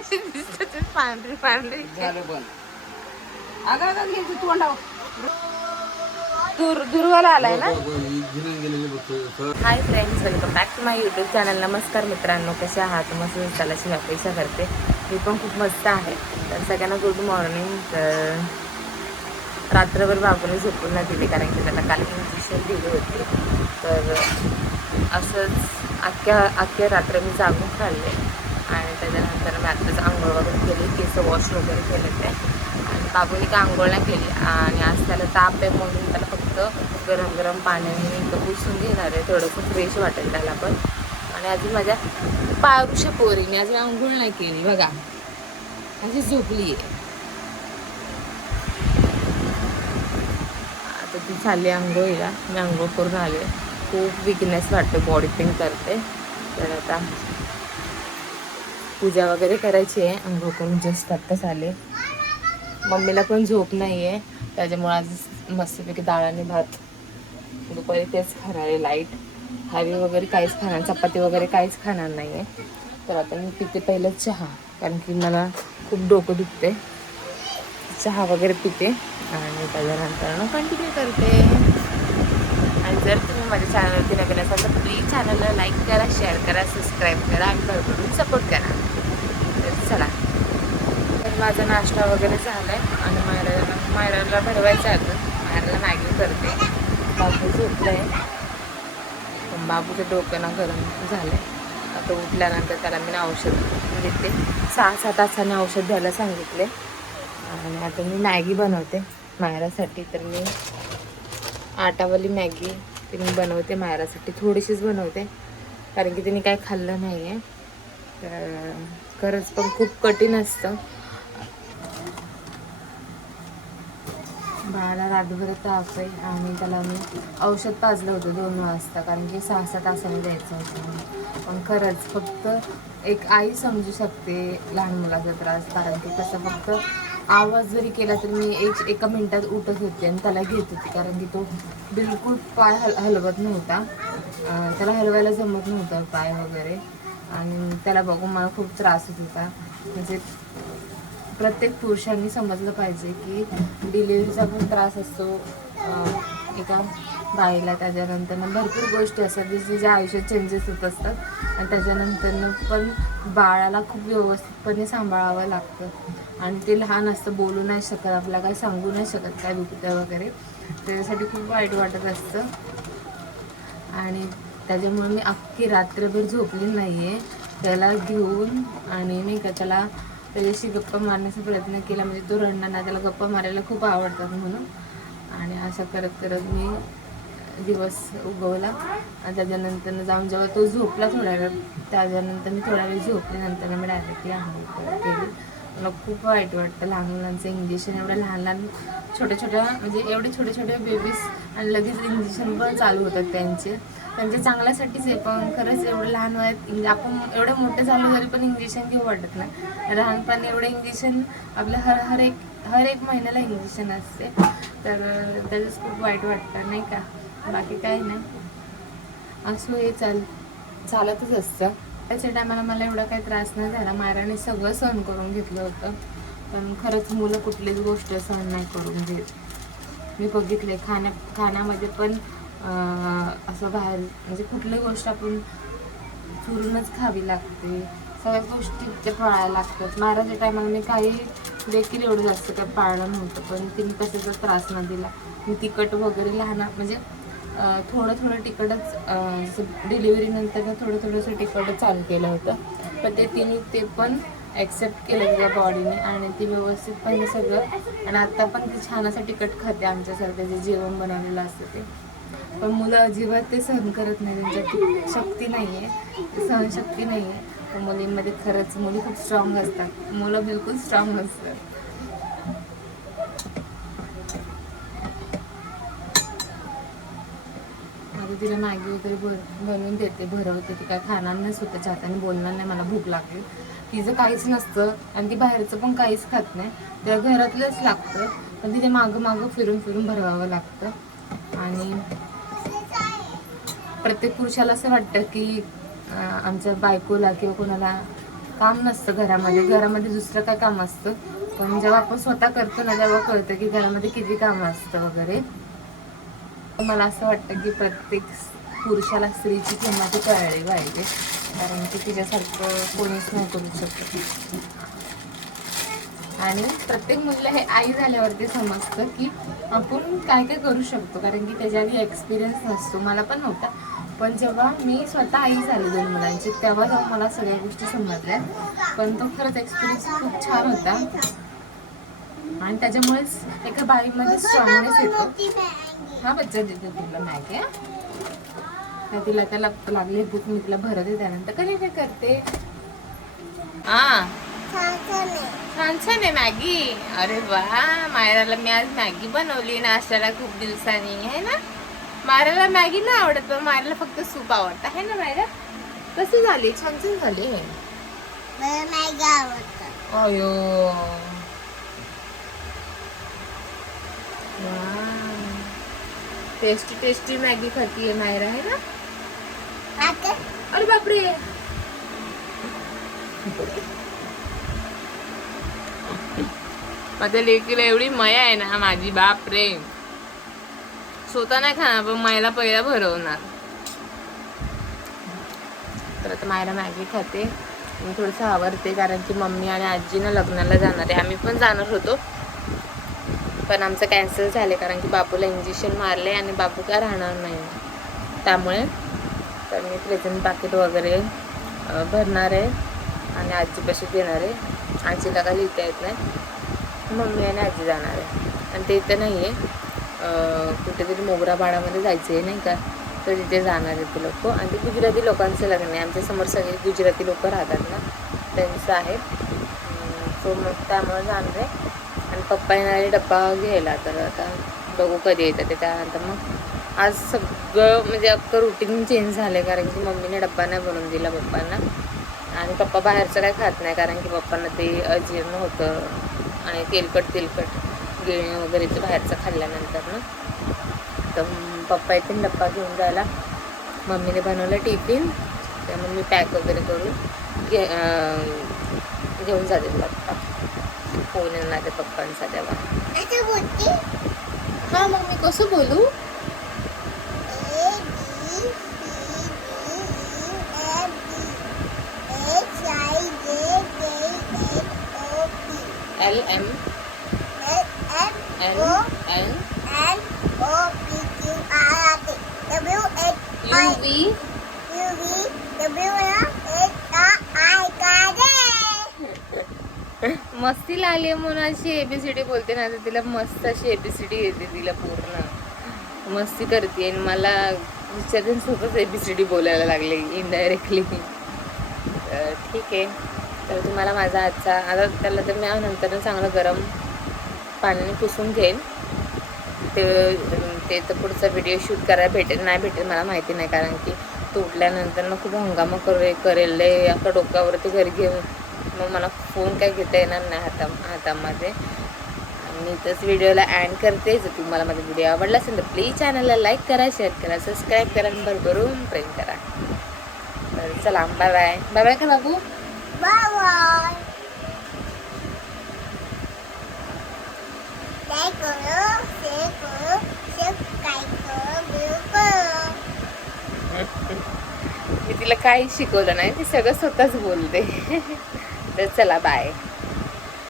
कशी दिसते ती पांढरी पांढरी. दुर्वाला आलाय ना. Hi friends, welcome back to my YouTube channel. नमस्कार मित्रांनो, कसे आहात? मस्त चालायची अपेक्षा करते. मी पण खूप मस्त आहे. तर सगळ्यांना गुड मॉर्निंग. तर रात्रभर बाबूने झोपून नाही दिली, कारण की त्याला काल इंजेक्शन दिली होती. तर असंच अख्ख्या रात्र मी जागून काढले आणि त्याच्यानंतर मी आत्ताच आंघोळ वगैरे केली, केस वॉश वगैरे केले ते. आणि बाबूने काय आंघोळ नाही केली आणि आज त्याला ताप आहे म्हणून त्याला फक्त गरम गरम पाण्याने पुसून घेणार आहे, थोडंसं फ्रेश वाटेल त्याला पण. आणि अजून माझ्या पारुष्या पोरीने अजून आंघोळ नाही केली बघा, अशी झोपली आहे. आता ती चालली आंघोळीला, मी आंघोळ करून आले. खूप विकनेस वाटते, बॉडी पेन करते. तर आता पूजा वगैरे करायची आहे. आंघोळ करून जस्ट आत्ताच आले. मम्मीला पण झोप नाही आहे, त्याच्यामुळे आज मस्तपैकी डाळ आणि भात दुपारी तेच खाणार आहे. लाईट हॅवी वगैरे काहीच खाणार, चपाती वगैरे काहीच खाणार नाही आहे. तर आता मी पिते पहिलं चहा, कारण की मला खूप डोकं दुखते. चहा वगैरे पिते आणि त्याच्यानंतर कंटिन्यू करते. आणि जर तुम्ही माझ्या चॅनलवरती नवीन असाल तर प्लीज चॅनलला लाईक करा, शेअर करा, सबस्क्राईब करा आणि भरभरून सपोर्ट करा. तर चला, तर माझा नाश्ता वगैरे झाला आहे आणि मायराला भरवायचं आहे. अजून मायराला मॅगी करते. बाबू झोपलं आहे, बाबूचं डोकं ना गरम झालं आहे. आता उठल्यानंतर त्याला मी औषध देते. 6-7 तासाने औषध द्यायला सांगितले. आणि आता मी मॅगी बनवते मायरासाठी. तर मी आटावाली मॅगी ती मी बनवते मायरासाठी, थोडीशीच बनवते, कारण की तिने काही खाल्लं नाही आहे. तर खरंच पण खूप कठीण असतं. बाळाला रातभर ताप आहे आणि त्याला मी औषध पाजलं होतं 2 वाजता, कारण की 6-7 तासाने द्यायचं होतं. पण खरंच फक्त एक आई समजू शकते लहान मुलाचा त्रास, कारण की कसं फक्त आवाज जरी केला तर मी एका मिनिटात उठत होते आणि त्याला घेत होते, कारण की तो बिलकुल पाय हलवत नव्हता. त्याला हलवायला जमत नव्हतं पाय वगैरे. आणि त्याला बघून मला खूप त्रास होत होता. म्हणजे प्रत्येक पुरुषांनी समजलं पाहिजे की डिलिव्हरीचा पण त्रास असतो एका बाईला. त्याच्यानंतर भरपूर गोष्टी असतात ज्या आयुष्यात चेंजेस होत असतात. आणि त्याच्यानंतर पण बाळाला खूप व्यवस्थितपणे सांभाळावं लागतं. आणि ते लहान असतं, बोलू नाही शकत, आपल्याला काही सांगू नाही शकत काय दुखतं वगैरे. त्याच्यासाठी खूप वाईट वाटत असतं. आणि त्याच्यामुळे मी अख्खी रात्रभर झोपली नाही आहे त्याला घेऊन. आणि नाही का त्याला त्याच्याशी गप्पा मारण्याचा प्रयत्न केला, म्हणजे तो रडणार ना, त्याला गप्पा मारायला खूप आवडतात म्हणून. आणि असं करत करत मी दिवस उगवला. आणि त्याच्यानंतर जाऊन जेव्हा तो झोपला थोड्या वेळ, त्याच्यानंतर मी थोड्या वेळ झोपले, नंतर मी डायरेक्टली आंघोळ केली. मला खूप वाईट वाटतं लहान मुलांचं इंजेक्शन, एवढ्या लहान लहान छोट्या म्हणजे एवढे छोटे छोटे बेबीज, आणि लगेच इंजेक्शन पण चालू होतात त्यांच्या चांगल्यासाठीच आहे. पण खरंच एवढं लहान वयात आपण एवढे मोठे झालो तरी पण इंजेक्शन घेऊ वाटत नाही. लहानपणी एवढे इंजेक्शन आपल्या हर एक महिन्याला इंजेक्शन असते. तर त्याचंच खूप वाईट वाटतं नाही का, बाकी काही नाही. असं हे चालतच असतं. त्याच्या टायमाला मला एवढा काही त्रास नाही झाला. मायराने सगळं सहन करून घेतलं होतं. पण खरंच मुलं कुठलीच गोष्ट सहन नाही करून घेत. मी बघितले खाण्यामध्ये पण असं बाहेर म्हणजे कुठली गोष्ट आपण चुरूनच खावी लागते. सगळ्या गोष्टी ते पाळायला लागतात. मायराच्या टायमाला मी काही देखील एवढं जास्त काही पाळलं नव्हतं, पण तिने कशाचा त्रास न दिला. मी तिखट वगैरे लहान म्हणजे थोडं तिखटच, जसं डिलिव्हरीनंतर थोडंसं तिखटच चालू केलं होतं. पण ते पण ॲक्सेप्ट केलं तिच्या बॉडीने आणि ती व्यवस्थितपणे सगळं. आणि आत्ता पण ती छान असं तिखट खाते आमच्यासारखं जे जेवण बनवलेलं असतं ते. पण मुलं अजिबात ते सहन करत नाही, त्यांच्यात शक्ती नाही आहे, सहनशक्ती नाही आहे. तर मुलींमध्ये खरंच मुली खूप स्ट्रॉंग असतात, मुलं बिलकुल स्ट्रॉंग नसतात. आता तिला मॅगी वगैरे बनवून देते, भरवते. ती काय खाणार नाही, स्वतःच्या हाताने बोलणार नाही मला भूक लागली. तिचं काहीच नसतं आणि ती बाहेरचं पण काहीच खात नाही, तिला घरातलंच लागतं. पण तिथे मागं फिरून भरवावं लागतं. आणि प्रत्येक पुरुषाला असं वाटतं की आमच्या बायकोला किंवा कोणाला काम नसतं घरामध्ये दुसरं काय काम असतं, पण जेव्हा आपण स्वतः करतो ना तेव्हा कळतं की घरामध्ये किती काम असतं वगैरे. मला असं वाटतं की प्रत्येक पुरुषाला स्त्रीची किंमत कळली पाहिजे, कारण की तिच्यासारखं कोणीच नाही करू शकत. आणि प्रत्येक मुलीला हे आई झाल्यावरती समजतं की आपण काय काय करू शकतो, कारण की त्याच्या आधी एक्सपिरियन्स नसतो. मला पण नव्हता, पण जेव्हा मी स्वतः आई झाली 2 मुलांची तेव्हा जेव्हा मला सगळ्या गोष्टी समजल्या. पण तो खरंच एक्सपिरियन्स खूप छान होता आणि त्याच्यामुळेच एका बाईमध्ये स्ट्रॉंगनेस येतो. हा बच्चा देते तुला मॅगी. तिला त्याला लागली भूक, मी तिला भरत आहे, त्यानंतर कधी काय करते. हा छान छान आहे मॅगी. अरे वा, मायराला मी आज मॅगी बनवली नाश्त्याला खूप दिवसांनी, आहे ना. मायराला मॅगी नाही आवडत, पण मायराला फक्त सूप आवडतं, आहे ना मायरा. कशी झाली? छान छान झाली. मॅगी आवडतं. अयो टेस्टी टेस्टी मॅगी खातीये मायरा, आहे ना. अरे बापरे, माझ्या लेकीला एवढी मया आहे ना माझी, बापरे. स्वतः नाही खाणार पण मायला पहिला भरवणार. तर आता मायला मॅगी खाते, मी थोडंसं आवरते, कारण की मम्मी आणि आजीनं लग्नाला जाणार आहे. आम्ही पण जाणार होतो पण आमचं कॅन्सल झाले, कारण की बाबूला इंजेक्शन मारले आणि बाबू काय राहणार नाही. त्यामुळे तर मी प्रेझेंट पाकिट वगैरे भरणार आहे आणि आजीपाशी देणार आहे. आजीला काय लिहिता येत नाही, मम्मी आणि आजी जाणार आहे. आणि ते इथं नाही आहे, कुठेतरी मोगरा बाळामध्ये जायचं आहे नाही का, तर तिथे जाणार आहेत ते लोक. आणि ते गुजराती लोकांचं लग्न आहे, आमच्यासमोर सगळे गुजराती लोक राहतात ना, त्यांचं आहे. सो मग त्यामुळे जाणार आहे. आणि पप्पा येणारे डब्बा घ्यायला, तर आता बघू कधी येतं ते. त्यानंतर मग आज सगळं म्हणजे अख्खं रुटीन चेंज झालं आहे, कारण की मम्मीने डब्बा नाही बनवून दिला पप्पांना. आणि पप्पा बाहेरचं काय खात नाही, कारण की पप्पांना ते अजीर्ण होतं आणि तेलकट गिळणे वगैरे ते बाहेरचं खाल्ल्यानंतर ना. तर पप्पा येतील डब्बा घेऊन जायला. मम्मीने बनवलं टिफिन, त्यामुळे मी पॅक वगैरे करून घेऊन जाते पप्पा. फोन येणार आहे पप्पांचा तेव्हा. हा मग मी कसं बोलू. LM मस्ती लागली म्हणून अशी ABCD बोलते ना, तर तिला मस्त अशी ABCD येते तिला पूर्ण. मस्ती करते आणि मला विचारून ABCD बोलायला लागले इनडायरेक्टली. ठीक आहे. तर तुम्हाला माझा आजचा आता त्याला तर मी नंतर चांगलं गरम पाण्याने पुसून घेईन. ते तर पुढचा व्हिडिओ शूट करायला भेटेल नाही भेटेल मला माहिती नाही, कारण की तो उठल्यानंतर मग खूप हंगामा करेल आता डोक्यावरती घरी घेऊन, मग मला फोन काय घेता येणार नाही हातामध्ये. मी इथंच व्हिडिओला एंड करते. जर तुम्हाला माझा व्हिडिओ आवडला असेल तर प्लीज चॅनलला लाईक करा, शेअर करा, सबस्क्राईब करा आणि भरभरून प्रेम करा. तर चला, बाय बाय. बाय बाय का बाबू. बाय. मी तिला काही शिकवलं नाही, ती सगळं स्वतःच बोलते. तर चला बाय.